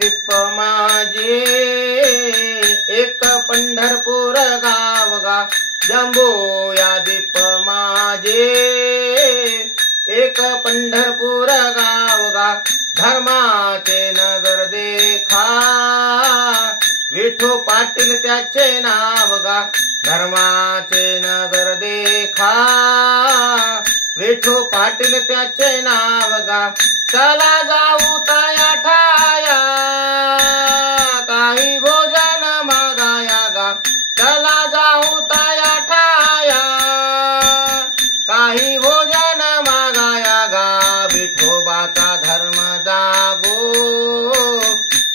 दीप माझे एक पंढरपूर गाव गा जंबोया दीप माझे एक पंढरपूर गाव गा धर्माचे नगर देखा विठू पाटील त्याचे नाव गा धर्माचे नगर देखा विठू पाटील त्याचे नाव गा चला जाऊ तया ठाया काही भोजन मागाया गा चला जाऊ तया ठाया काही भोजन मागाया गा विठोबाचा धर्म जागो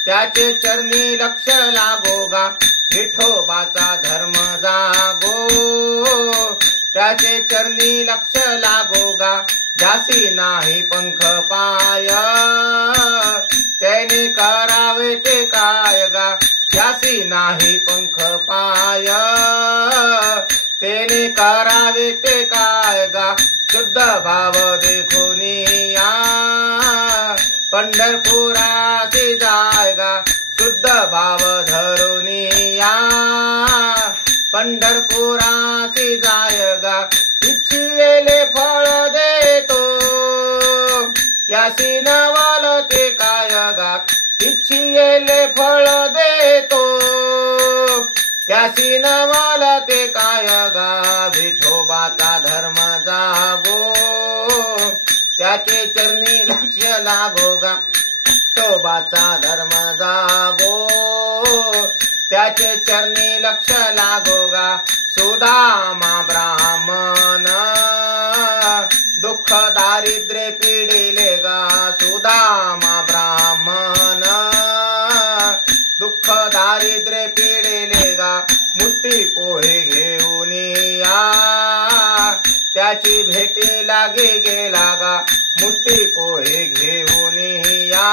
त्याचे चरणी लक्ष लागो गा विठोबाचा धर्म जागो त्याचे चरणी लक्ष लागो गा ज्यासी नाही पंख पाय त्याने करावे ते काय गा ज्यासी नाही पंख पाय त्याने करावे ते काय गा शुद्ध भाव देखोनी या पंढरपुरासी जायगा शुद्ध भाव धरुनी या पंढरपुरासी जायगा इच्छिलेले फळ देतो यासी नवल ते काय गा इच्छिलेले फळ देतो यासी नवल ते काय गा विठोबाचा धर्म जागो त्याचे चरणी लक्ष लागो गा विठोबाचा धर्म जागो त्याचे चरणी लक्ष लागो गा सुदामा ब्राह्मण दुःख दारिद्र्य पिडिले गा सुदामा ब्राह्मण दुःख दारिद्र्य पिडिले गा मुष्टी पोहे घेऊन या त्याची भेटी लागे गेला गा मुष्टी पोहे घेऊन या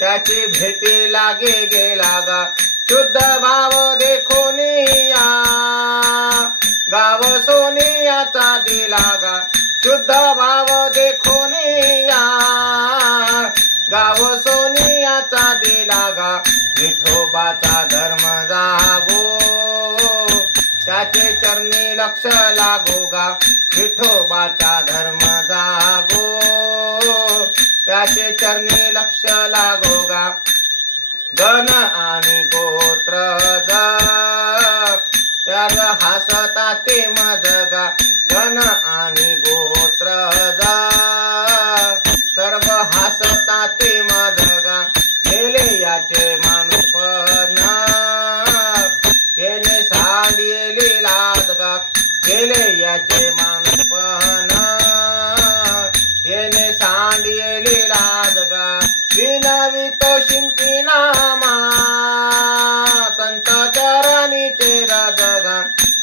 त्याची भेटी लागे गेला गा शुद्ध भाव देखून या गाव सोनियाचा दिला गा शुद्ध भाव देखून या गाव सोनियाचा दिला गा विठोबाचा धर्म जागो त्याचे चरणी लक्ष लागो गा विठोबाचा धर्म जागो त्याचे चरणी लक्ष लागो गा गण आणि गोत्र जग त्याग हसता ते मज गा गण आणि गोत्र जग सर्व हसता ते मज गा गेले याचे माणूस पण त्याने सांडिले लाज गा गेले याचे माणूस पण त्याने सांडिले लाज गा विनवितो शिंपी नामा संत चरणीचे रज गा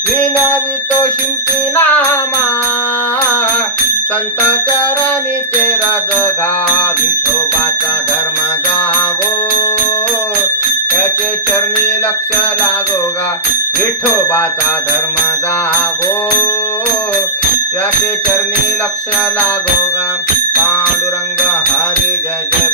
विनवितो शिंपी नामा संत चरणीचे रज गा विठोबाचा धर्म जागो त्याचे चरणी लक्ष लागो गा विठोबाचा धर्म जागो त्याचे चरणी लक्ष लागो गा पांडुरंग हरी जय जय